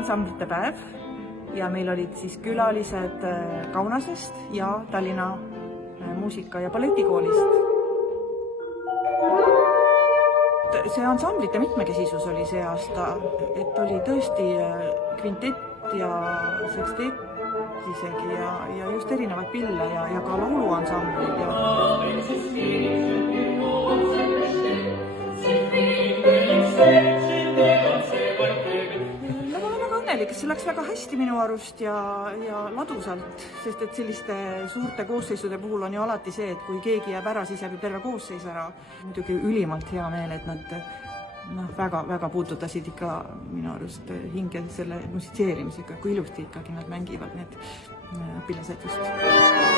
ansamblite päev ja meil olid siis külalised Kaunasest ja Tallinna muusika- ja balletikoolist. See ansamblite mitmekesisus oli see aasta, et oli tõesti kvintett ja sekstett isegi ja just erinevaid pille ja ka lauluansamblid ma olen väga õnnelik, see läks väga hästi minu arust ja ladusalt, sest et selliste suurte koosseisude puhul on ju alati see, et kui keegi jääb ära, siis jääb ju terve koosseis ära. Muidugi ülimalt hea meel, et nad väga puudutasid ikka minu arust hinge selle musitseerimisega, kui ilusti ikkagi nad mängivad need õpilased just.